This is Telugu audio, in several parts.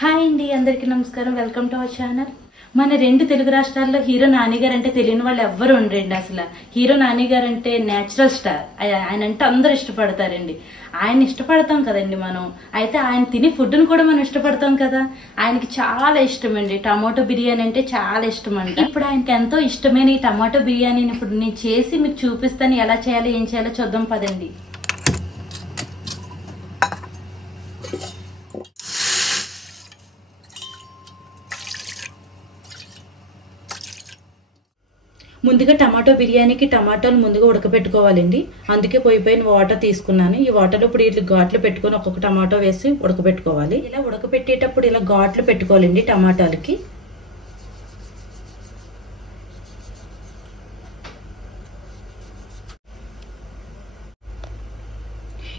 హాయ్ అండి, అందరికీ నమస్కారం. Welcome to our channel. మన రెండు తెలుగు రాష్ట్రాల్లో హీరో నాని గారు అంటే తెలియని వాళ్ళు ఎవ్వరు ఉండరండి. అసలు హీరో నాని గారు అంటే నేచురల్ స్టార్. ఆయన అంటే అందరూ ఇష్టపడతారండి. ఆయన ఇష్టపడతాం కదండి మనం. అయితే ఆయన తినే ఫుడ్ను కూడా మనం ఇష్టపడతాం కదా. ఆయనకి చాలా ఇష్టం అండి టమాటో బిర్యానీ అంటే చాలా ఇష్టం అంట. ఇప్పుడు ఆయనకి ఎంతో ఇష్టమైన ఈ టమాటో బిర్యానీని ఇప్పుడు నేను చేసి మీకు చూపిస్తాను. ఎలా చేయాలో ఏం చేయాలో చూద్దాం పదండి. ముందుగా టమాటో బిర్యానీకి టమాటాలు ముందుగా ఉడకబెట్టుకోవాలండి. అందుకే పొయ్యి పైన వాటర్ తీసుకున్నాను. ఈ వాటర్లో ఇప్పుడు ఇట్లా ఘాట్లు పెట్టుకొని ఒక్కొక్క టమాటో వేసి ఉడకబెట్టుకోవాలి. ఇలా ఉడకబెట్టేటప్పుడు ఇలా ఘాట్లు పెట్టుకోవాలండి టమాటాలకి.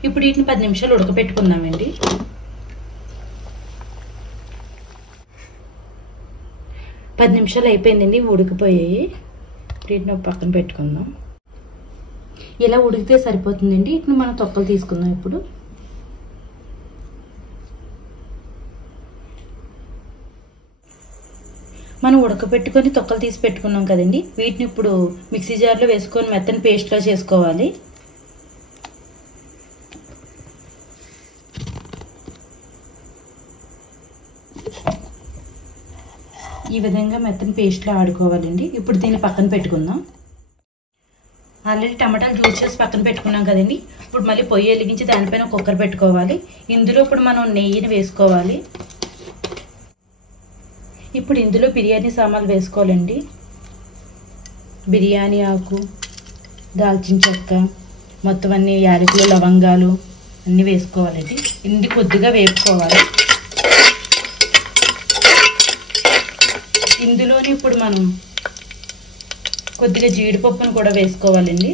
ఇప్పుడు వీటిని 10 నిమిషాలు ఉడకబెట్టుకుందామండి. పది నిమిషాలు అయిపోయిందండి, ఉడికిపోయాయి. వీటిని పక్కన పెట్టుకుందాం. ఇలా ఉడికితే సరిపోతుందండి. వీటిని మనం తొక్కలు తీసుకుందాం. ఇప్పుడు మనం ఉడకబెట్టుకొని తొక్కలు తీసి పెట్టుకున్నాం కదండి. వీటిని ఇప్పుడు మిక్సీ జార్లో వేసుకొని మెత్తని పేస్ట్లా చేసుకోవాలి. ఈ విధంగా మెత్తని పేస్ట్లో ఆడుకోవాలండి. ఇప్పుడు దీన్ని పక్కన పెట్టుకుందాం. ఆల్రెడీ టమాటాలు జ్యూస్ చేసి పక్కన పెట్టుకున్నాం కదండి. ఇప్పుడు మళ్ళీ పొయ్యి వెలిగించి దానిపైన కుక్కర్ పెట్టుకోవాలి. ఇందులో ఇప్పుడు మనం నెయ్యిని వేసుకోవాలి. ఇప్పుడు ఇందులో బిర్యానీ సామాన్లు వేసుకోవాలండి. బిర్యానీ ఆకు, దాల్చిన చెక్క, మొత్తం అన్ని యాలకులు, లవంగాలు అన్నీ వేసుకోవాలండి. ఇంది కొద్దిగా వేపుకోవాలి. ఇందులోని ఇప్పుడు మనం కొద్దిగా జీడిపప్పును కూడా వేసుకోవాలండి.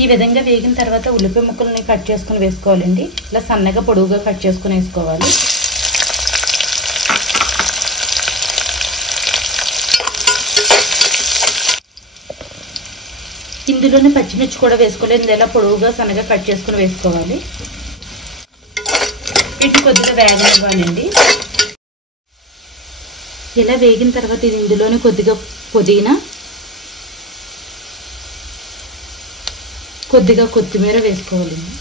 ఈ విధంగా వేగిన తర్వాత ఉల్లిపాయ ముక్కల్ని కట్ చేసుకుని వేసుకోవాలండి. ఇలా సన్నగా పొడవుగా కట్ చేసుకుని వేసుకోవాలి. ఇందులోనే పచ్చిమిర్చి కూడా వేసుకోవాలి. ఇలా పొడవుగా సన్నగా కట్ చేసుకుని వేసుకోవాలి. వీటిని కొద్దిగా వేగనివ్వాలండి. ఇలా వేగిన తర్వాత ఇది ఇందులోనే కొద్దిగా పుదీనా, కొద్దిగా కొత్తిమీర వేసుకోవాలండి.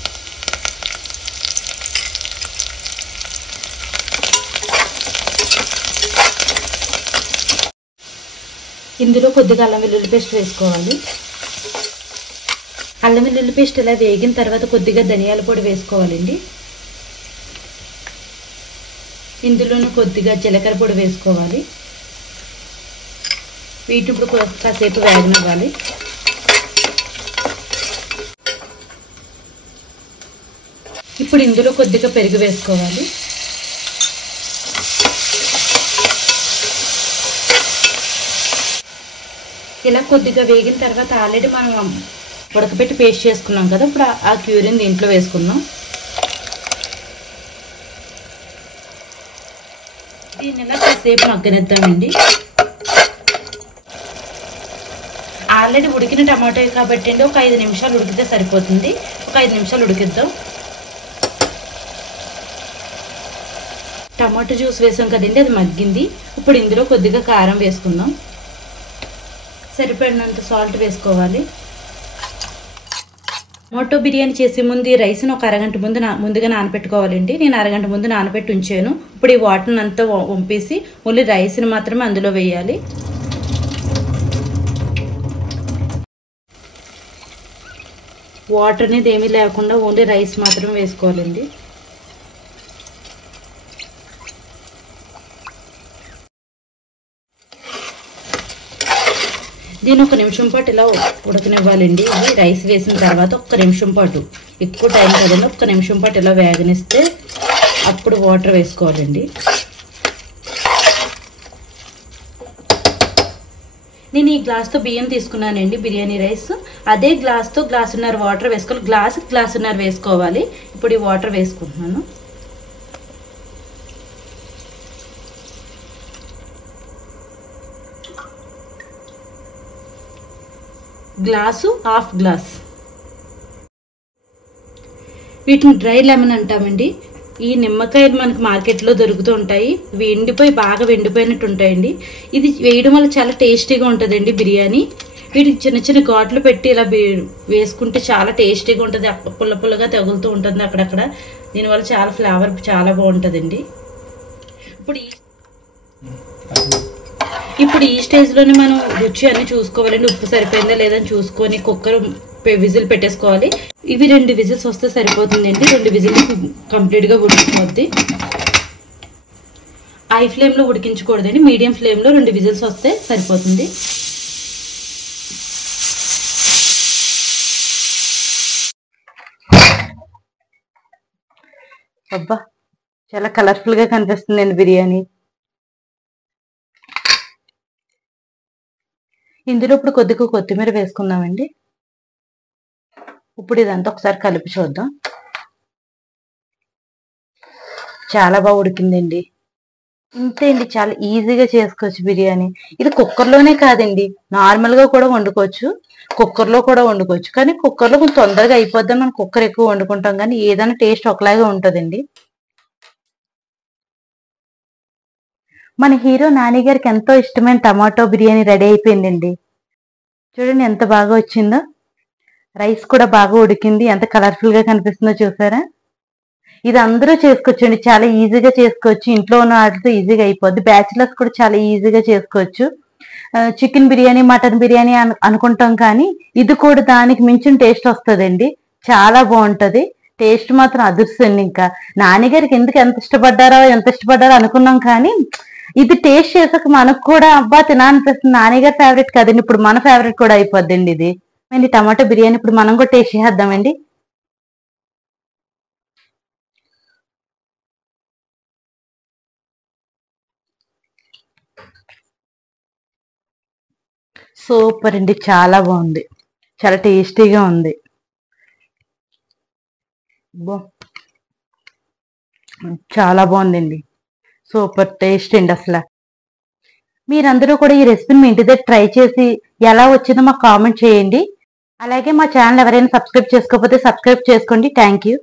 ఇందులో కొద్దిగా అల్లం వెల్లుల్లి పేస్ట్ వేసుకోవాలి. అల్లం వెల్లుల్లి పేస్ట్ ఇలా వేగిన తర్వాత కొద్దిగా ధనియాల పొడి వేసుకోవాలండి. ఇందులోనే కొద్దిగా జీలకర్ర పొడి వేసుకోవాలి. వీటి ఇప్పుడు కాసేపు వేగనివ్వాలి. ఇప్పుడు ఇందులో కొద్దిగా పెరుగు వేసుకోవాలి. ఇలా కొద్దిగా వేగిన తర్వాత ఆల్రెడీ మనం ఉడకబెట్టి పేస్ట్ చేసుకున్నాం కదా. ఇప్పుడు ఆ క్యూరీని దీంట్లో వేసుకున్నాం. దీన్ని ఇలా కాసేపు మగ్గనిద్దామండి. ఆల్రెడీ ఉడికిన టమాటో కాబట్టి అండి ఒక 5 నిమిషాలు ఉడికితే సరిపోతుంది. ఒక 5 నిమిషాలు ఉడికిద్దాం. టమాటో జ్యూస్ వేసాం కదండి, అది మగ్గింది. ఇప్పుడు ఇందులో కొద్దిగా కారం వేసుకుందాం. సరిపడినంత సాల్ట్ వేసుకోవాలి. టమాటో బిర్యానీ చేసే ముందు ఈ రైస్ని ఒక అరగంట ముందుగా నానబెట్టుకోవాలండి. నేను అరగంట ముందు నానబెట్టి ఉంచాను. ఇప్పుడు ఈ వాటర్ని అంతా వంపేసి ఓన్లీ రైస్ని మాత్రమే అందులో వేయాలి. వాటర్ అనేది ఏమీ లేకుండా ఓన్లీ రైస్ మాత్రమే వేసుకోవాలండి. దీని 1 నిమిషం పాటు ఇలా ఉడకనివ్వాలండి. ఇది రైస్ వేసిన తర్వాత 1 నిమిషం పాటు, ఎక్కువ టైం కదండి, 1 నిమిషం పాటు ఇలా వేగనిస్తే అప్పుడు వాటర్ వేసుకోవాలండి. నేను ఈ గ్లాస్తో బియ్యం తీసుకున్నానండి, బిర్యానీ రైస్. అదే గ్లాస్తో గ్లాసున్నర వాటర్ వేసుకోవాలి. గ్లాసున్నర వేసుకోవాలి. ఇప్పుడు ఈ వాటర్ వేసుకుంటున్నాను. Glass half glass. వీటిని డ్రై లెమన్ అంటామండి. ఈ నిమ్మకాయలు మనకి మార్కెట్లో దొరుకుతూ ఉంటాయి. బాగా వెండిపోయినట్టు ఉంటాయండి. ఇది వేయడం వల్ల చాలా టేస్టీగా ఉంటుందండి బిర్యానీ. వీటికి చిన్న చిన్న ఘాట్లు పెట్టి ఇలా వేసుకుంటే చాలా టేస్టీగా ఉంటుంది. పుల్ల పుల్లగా తగులుతూ ఉంటుంది అక్కడక్కడ. దీనివల్ల చాలా ఫ్లేవర్ చాలా బాగుంటుందండి. ఇప్పుడు ఈ స్టేజ్లోనే మనం రుచి అన్ని చూసుకోవాలండి. ఉప్పు సరిపోయిందా లేదని చూసుకొని కుక్కర్ విజిల్ పెట్టేసుకోవాలి. ఇవి 2 విజిల్స్ వస్తే సరిపోతుందండి. 2 విజిల్ కంప్లీట్గా ఉడికిపోద్ది. హై ఫ్లేమ్లో ఉడికించకూడదండి, మీడియం ఫ్లేమ్లో 2 విజిల్స్ వస్తే సరిపోతుంది. అబ్బా చాలా కలర్ఫుల్గా కనిపిస్తుందండి బిర్యానీ. ఇందులో ఇప్పుడు కొద్దిగా కొత్తిమీర వేసుకుందామండి. ఇప్పుడు ఇదంతా ఒకసారి కలిపి చూద్దాం. చాలా బాగా ఉడికిందండి. ఇంతే అండి, చాలా ఈజీగా చేసుకోవచ్చు బిర్యానీ. ఇది కుక్కర్లోనే కాదండి, నార్మల్గా కూడా వండుకోవచ్చు, కుక్కర్లో కూడా వండుకోవచ్చు. కానీ కుక్కర్లో కొంచెం తొందరగా అయిపోద్దని మనం కుక్కర్ ఎక్కువ వండుకుంటాం, కానీ ఏదైనా టేస్ట్ ఒకలాగే ఉంటుందండి. మన హీరో నాని గారికి ఎంతో ఇష్టమైన టమాటో బిర్యానీ రెడీ అయిపోయిందండి. చూడండి ఎంత బాగా వచ్చిందో. రైస్ కూడా బాగా ఉడికింది. ఎంత కలర్ఫుల్గా కనిపిస్తుందో చూసారా. ఇది అందరూ చేసుకోవచ్చండి, చాలా ఈజీగా చేసుకోవచ్చు. ఇంట్లో ఉన్న వాటితో ఈజీగా అయిపోద్ది. బ్యాచిలర్స్ కూడా చాలా ఈజీగా చేసుకోవచ్చు. చికెన్ బిర్యానీ, మటన్ బిర్యానీ అనుకుంటాం, కానీ ఇది కూడా దానికి మించిన టేస్ట్ వస్తుందండి. చాలా బాగుంటది. టేస్ట్ మాత్రం అదుర్సండి. ఇంకా నాన్నగారికి ఎంత ఇష్టపడ్డారో అనుకున్నాం, కానీ ఇది టేస్ట్ చేసాక మనకు కూడా అబ్బా తినాలనిపిస్తుంది. నాన్నగారి ఫేవరెట్ కదండి, ఇప్పుడు మన ఫేవరెట్ కూడా అయిపోద్దండి ఇది. టమాటో బిర్యానీ ఇప్పుడు మనం కూడా టేస్ట్ చేద్దామండి. సూపర్ అండి, చాలా బాగుంది, చాలా టేస్టీగా ఉంది. చాలా బాగుందండి, సూపర్ టేస్ట్ అండి అసలు. మీరందరూ కూడా ఈ రెసిపీని మీ ఇంటి దగ్గర ట్రై చేసి ఎలా వచ్చిందో మాకు కామెంట్ చేయండి. అలాగే మా ఛానల్ ఎవరైనా సబ్స్క్రైబ్ చేసుకోకపోతే సబ్స్క్రైబ్ చేసుకోండి. Thank you.